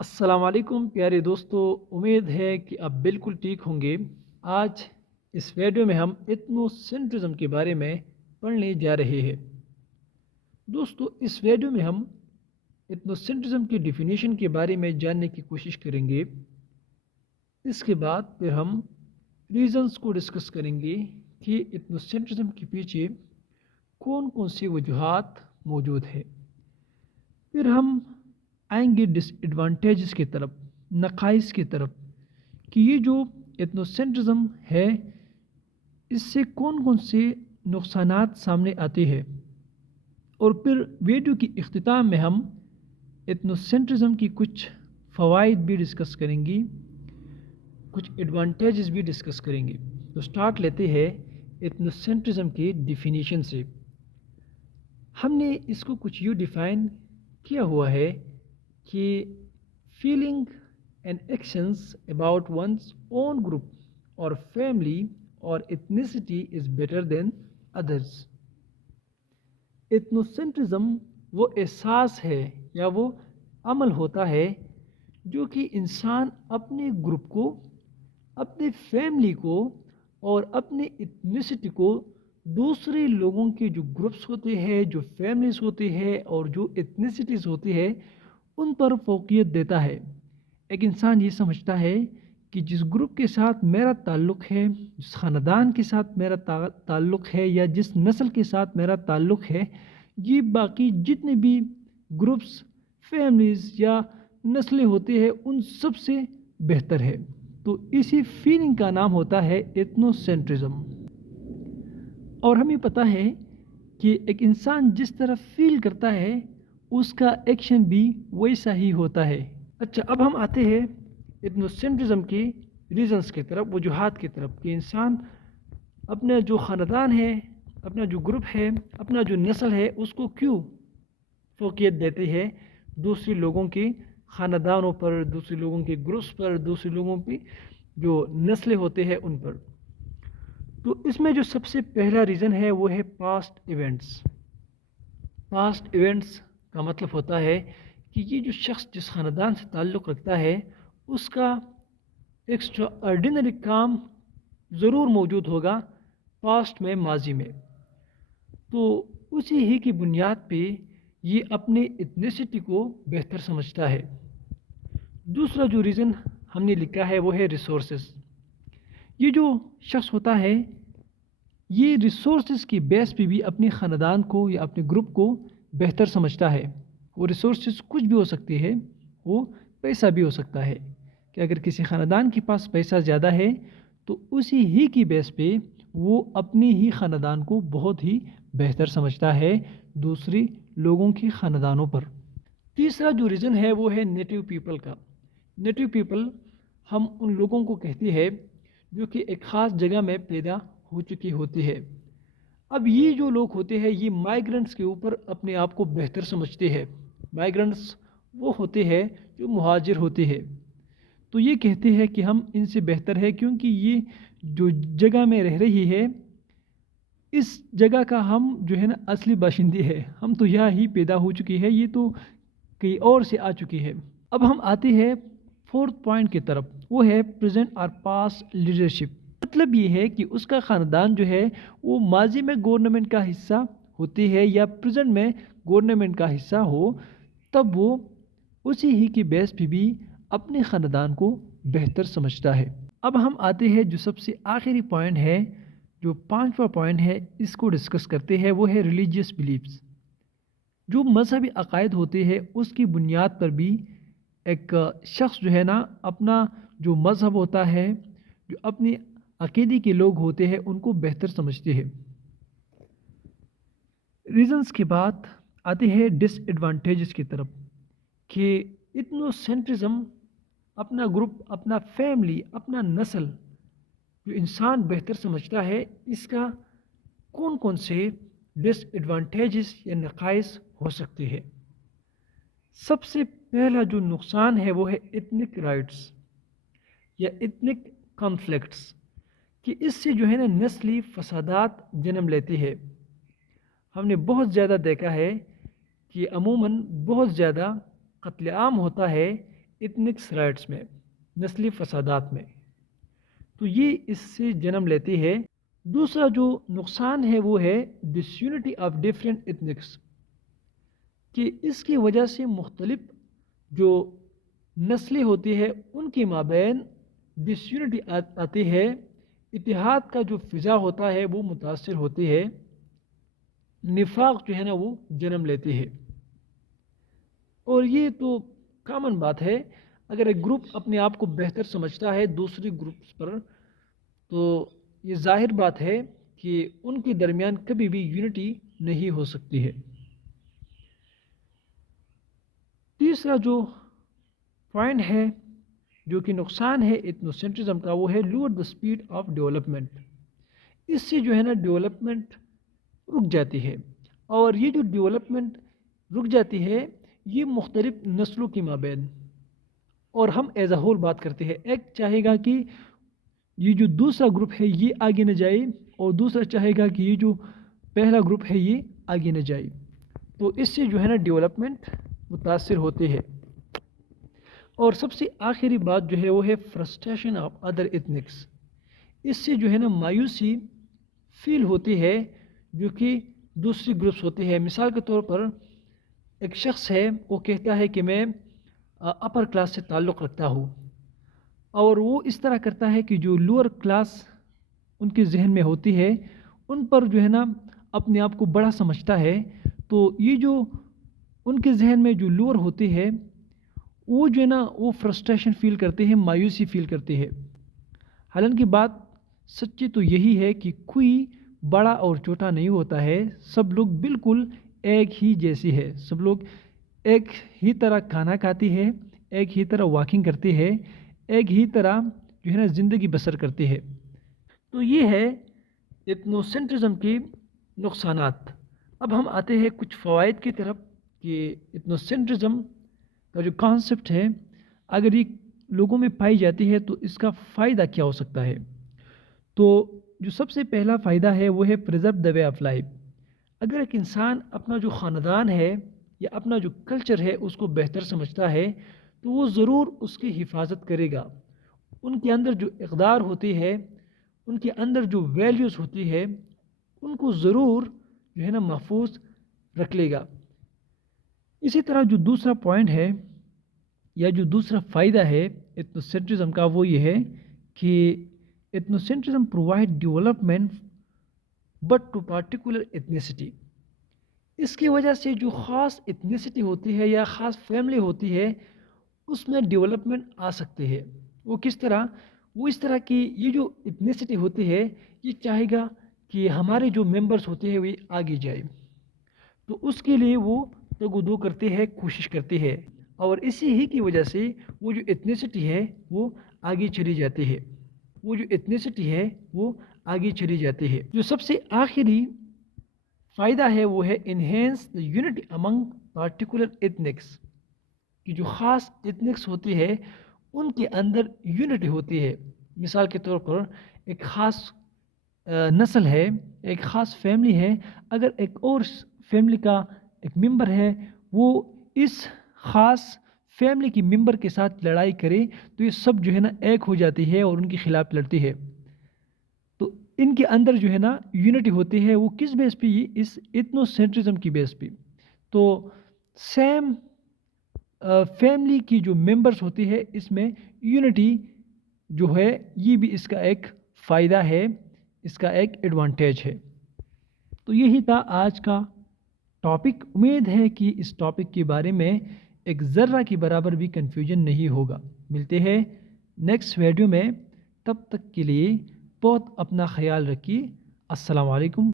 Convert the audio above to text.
السلام علیکم پیارے دوستو، امید ہے کہ آپ بالکل ٹھیک ہوں گے۔ آج اس ویڈیو میں ہم ایتھنو سینٹرزم کے بارے میں پڑھنے جا رہے ہیں۔ دوستو، اس ویڈیو میں ہم ایتھنو سینٹرزم کی ڈیفینیشن کے بارے میں جاننے کی کوشش کریں گے۔ اس کے بعد پھر ہم ریزنز کو ڈسکس کریں گے کہ ایتھنو سینٹرزم کے پیچھے کون کون سی وجوہات موجود ہے۔ پھر ہم آئیں گے ڈس ایڈوانٹیجز کی طرف، نقائص کی طرف، کہ یہ جو ایتھنو سینٹرزم ہے اس سے کون کون سے نقصانات سامنے آتے ہیں، اور پھر ویڈیو کی اختتام میں ہم ایتھنو سینٹرزم کی کچھ فوائد بھی ڈسکس کریں گے، کچھ ایڈوانٹیجز بھی ڈسکس کریں گے۔ تو سٹارٹ لیتے ہیں ایتھنو سینٹرزم کی ڈیفینیشن سے۔ ہم نے اس کو کچھ یوں ڈیفائن کیا ہوا ہے کہ feeling and actions about one's own group اور فیملی اور ایتھنیسٹی از بیٹر دین ادرس۔ ایتھنوسینٹرزم وہ احساس ہے یا وہ عمل ہوتا ہے جو کہ انسان اپنے گروپ کو، اپنے فیملی کو اور اپنے ایتھنیسٹی کو دوسرے لوگوں کے جو گروپس ہوتے ہیں، جو فیملیز ہوتے ہیں اور جو ایتھنیسٹیز ہوتی ہے ان پر فوقیت دیتا ہے۔ ایک انسان یہ سمجھتا ہے کہ جس گروپ کے ساتھ میرا تعلق ہے، جس خاندان کے ساتھ میرا تعلق ہے یا جس نسل کے ساتھ میرا تعلق ہے، یہ باقی جتنے بھی گروپس، فیملیز یا نسلیں ہوتے ہیں ان سب سے بہتر ہے۔ تو اسی فیلنگ کا نام ہوتا ہے ایتھنوسینٹرزم۔ اور ہمیں پتہ ہے کہ ایک انسان جس طرح فیل کرتا ہے اس کا ایکشن بھی ویسا ہی ہوتا ہے۔ اچھا، اب ہم آتے ہیں ایتھنوسینٹرزم کی ریزنز کی طرف، وجوہات کی طرف، کہ انسان اپنا جو خاندان ہے، اپنا جو گروپ ہے، اپنا جو نسل ہے اس کو کیوں فوقیت دیتے ہیں دوسرے لوگوں کے خاندانوں پر، دوسرے لوگوں کے گروپس پر، دوسرے لوگوں کی جو نسلیں ہوتے ہیں ان پر۔ تو اس میں جو سب سے پہلا ریزن ہے وہ ہے پاسٹ ایونٹس۔ پاسٹ ایونٹس کا مطلب ہوتا ہے کہ یہ جو شخص جس خاندان سے تعلق رکھتا ہے اس کا ایکسٹرا آرڈینری کام ضرور موجود ہوگا پاسٹ میں، ماضی میں، تو اسی ہی کی بنیاد پہ یہ اپنے ایتھنیسٹی کو بہتر سمجھتا ہے۔ دوسرا جو ریزن ہم نے لکھا ہے وہ ہے ریسورسز۔ یہ جو شخص ہوتا ہے یہ ریسورسز کی بیس پہ بھی اپنے خاندان کو یا اپنے گروپ کو بہتر سمجھتا ہے۔ وہ ریسورسز کچھ بھی ہو سکتے ہیں، وہ پیسہ بھی ہو سکتا ہے کہ اگر کسی خاندان کے پاس پیسہ زیادہ ہے تو اسی ہی کی بیس پہ وہ اپنے ہی خاندان کو بہت ہی بہتر سمجھتا ہے دوسری لوگوں کے خاندانوں پر۔ تیسرا جو ریزن ہے وہ ہے نیٹو پیپل کا۔ نیٹو پیپل ہم ان لوگوں کو کہتے ہیں جو کہ ایک خاص جگہ میں پیدا ہو چکی ہوتی ہے۔ اب یہ جو لوگ ہوتے ہیں یہ مائیگرنٹس کے اوپر اپنے آپ کو بہتر سمجھتے ہیں۔ مائیگرنٹس وہ ہوتے ہیں جو مہاجر ہوتے ہیں، تو یہ کہتے ہیں کہ ہم ان سے بہتر ہے کیونکہ یہ جو جگہ میں رہ رہی ہے اس جگہ کا ہم جو ہے نا اصلی باشندے ہے، ہم تو یہاں ہی پیدا ہو چکی ہے، یہ تو کہیں اور سے آ چکی ہے۔ اب ہم آتے ہیں فورتھ پوائنٹ کی طرف، وہ ہے پریزنٹ اور پاسٹ لیڈرشپ۔ مطلب یہ ہے کہ اس کا خاندان جو ہے وہ ماضی میں گورنمنٹ کا حصہ ہوتی ہے یا پریزنٹ میں گورنمنٹ کا حصہ ہو، تب وہ اسی ہی کی بیس پہ بھی اپنے خاندان کو بہتر سمجھتا ہے۔ اب ہم آتے ہیں جو سب سے آخری پوائنٹ ہے، جو پانچواں پوائنٹ ہے، اس کو ڈسکس کرتے ہیں، وہ ہے ریلیجیس بلیفز۔ جو مذہبی عقائد ہوتے ہیں اس کی بنیاد پر بھی ایک شخص جو ہے نا اپنا جو مذہب ہوتا ہے، جو اپنی عقیدے کے لوگ ہوتے ہیں ان کو بہتر سمجھتے ہیں۔ ریزنز کے بعد آتے ہیں ڈس ایڈوانٹیجز کی طرف، کہ ایتھنوسینٹرزم اپنا گروپ، اپنا فیملی، اپنا نسل جو انسان بہتر سمجھتا ہے، اس کا کون کون سے ڈس ایڈوانٹیجز یا نقائص ہو سکتے ہیں۔ سب سے پہلا جو نقصان ہے وہ ہے ایتھنک رائٹس یا ایتھنک کانفلکٹس، کہ اس سے جو ہے نا نسلی فسادات جنم لیتے ہیں۔ ہم نے بہت زیادہ دیکھا ہے کہ عموماً بہت زیادہ قتل عام ہوتا ہے ایتھنکس رائٹس میں، نسلی فسادات میں، تو یہ اس سے جنم لیتی ہے۔ دوسرا جو نقصان ہے وہ ہے ڈس یونٹی آف ڈفرینٹ ایتھنکس، کہ اس کی وجہ سے مختلف جو نسلیں ہوتی ہے ان کے مابین ڈس یونٹی آتی ہے، اتحاد کا جو فضا ہوتا ہے وہ متاثر ہوتی ہے، نفاق جو ہے نا وہ جنم لیتی ہے۔ اور یہ تو کامن بات ہے، اگر ایک گروپ اپنے آپ کو بہتر سمجھتا ہے دوسری گروپس پر، تو یہ ظاہر بات ہے کہ ان کے درمیان کبھی بھی یونٹی نہیں ہو سکتی ہے۔ تیسرا جو پوائنٹ ہے جو کہ نقصان ہے ایتھنوسینٹرزم کا، وہ ہے lower the speed of development. اس سے جو ہے نا ڈیولپمنٹ رک جاتی ہے، اور یہ جو ڈیولپمنٹ رک جاتی ہے یہ مختلف نسلوں کے مابین، اور ہم ایز اے ہول بات کرتے ہیں، ایک چاہے گا کہ یہ جو دوسرا گروپ ہے یہ آگے نہ جائے، اور دوسرا چاہے گا کہ یہ جو پہلا گروپ ہے یہ آگے نہ جائے، تو اس سے جو ہے نا ڈیولپمنٹ متاثر ہوتے ہے۔ اور سب سے آخری بات جو ہے وہ ہے فرسٹریشن آف ادر ایتھنکس۔ اس سے جو ہے نا مایوسی فیل ہوتی ہے جو کہ دوسری گروپس ہوتی ہے۔ مثال کے طور پر ایک شخص ہے، وہ کہتا ہے کہ میں اپر کلاس سے تعلق رکھتا ہوں، اور وہ اس طرح کرتا ہے کہ جو لوور کلاس ان کے ذہن میں ہوتی ہے ان پر جو ہے نا اپنے آپ کو بڑا سمجھتا ہے، تو یہ جو ان کے ذہن میں جو لوور ہوتی ہے وہ جو ہے نا وہ فرسٹریشن فیل کرتے ہیں، مایوسی فیل کرتے ہیں۔ حالانکہ بات سچی تو یہی ہے کہ کوئی بڑا اور چھوٹا نہیں ہوتا ہے، سب لوگ بالکل ایک ہی جیسی ہے، سب لوگ ایک ہی طرح کھانا کھاتی ہے، ایک ہی طرح واکنگ کرتی ہے، ایک ہی طرح جو ہے نا زندگی بسر کرتی ہے۔ تو یہ ہے ایتھنوسینٹرزم کے نقصانات۔ اب ہم آتے ہیں کچھ فوائد کی طرف، کہ ایتھنوسینٹرزم کا جو کانسیپٹ ہے اگر یہ لوگوں میں پائی جاتی ہے تو اس کا فائدہ کیا ہو سکتا ہے۔ تو جو سب سے پہلا فائدہ ہے وہ ہے preserve the way of life. اگر ایک انسان اپنا جو خاندان ہے یا اپنا جو کلچر ہے اس کو بہتر سمجھتا ہے تو وہ ضرور اس کی حفاظت کرے گا۔ ان کے اندر جو اقدار ہوتی ہے، ان کے اندر جو ویلیوز ہوتی ہے، ان کو ضرور جو ہے نا محفوظ رکھ لے گا۔ اسی طرح جو دوسرا پوائنٹ ہے یا جو دوسرا فائدہ ہے ایتھنوسینٹرزم کا، وہ یہ ہے کہ ethnocentrism provide development but to particular ethnicity. اس کی وجہ سے جو خاص ایتھنیسٹی ہوتی ہے یا خاص فیملی ہوتی ہے اس میں ڈیولپمنٹ آ سکتے ہے۔ وہ کس طرح؟ وہ اس طرح کی یہ جو ایتھنیسٹی ہوتی ہے یہ چاہے گا کہ ہمارے جو ممبرس ہوتے ہیں وہ آگے جائے، تو اس کے لیے وہ تگودو کرتے ہیں، کوشش کرتے ہیں، اور اسی ہی کی وجہ سے وہ جو ایتھنیسٹی ہے وہ آگے چلی جاتی ہے، وہ جو ایتھنیسٹی ہے وہ آگے چلی جاتی ہے۔ جو سب سے آخری فائدہ ہے وہ ہے enhance the unity among particular ethnics, کہ جو خاص ایتھنکس ہوتی ہے ان کے اندر یونٹی ہوتی ہے۔ مثال کے طور پر ایک خاص نسل ہے، ایک خاص فیملی ہے، اگر ایک اور فیملی کا ایک ممبر ہے وہ اس خاص فیملی کی ممبر کے ساتھ لڑائی کرے تو یہ سب جو ہے نا ایک ہو جاتی ہے اور ان کے خلاف لڑتی ہے، تو ان کے اندر جو ہے نا یونٹی ہوتی ہے۔ وہ کس بیس پہ؟ یہ اس ایتھنوسینٹرزم کی بیس پہ۔ تو سیم فیملی کی جو ممبرس ہوتی ہے اس میں یونٹی جو ہے یہ بھی اس کا ایک فائدہ ہے، اس کا ایک ایڈوانٹیج ہے۔ تو یہی تھا آج کا ٹاپک۔ امید ہے کہ اس ٹاپک کے بارے میں ایک ذرہ کی برابر بھی کنفیوژن نہیں ہوگا۔ ملتے ہیں نیکسٹ ویڈیو میں، تب تک کے لیے بہت اپنا خیال رکھیے۔ السلام علیکم۔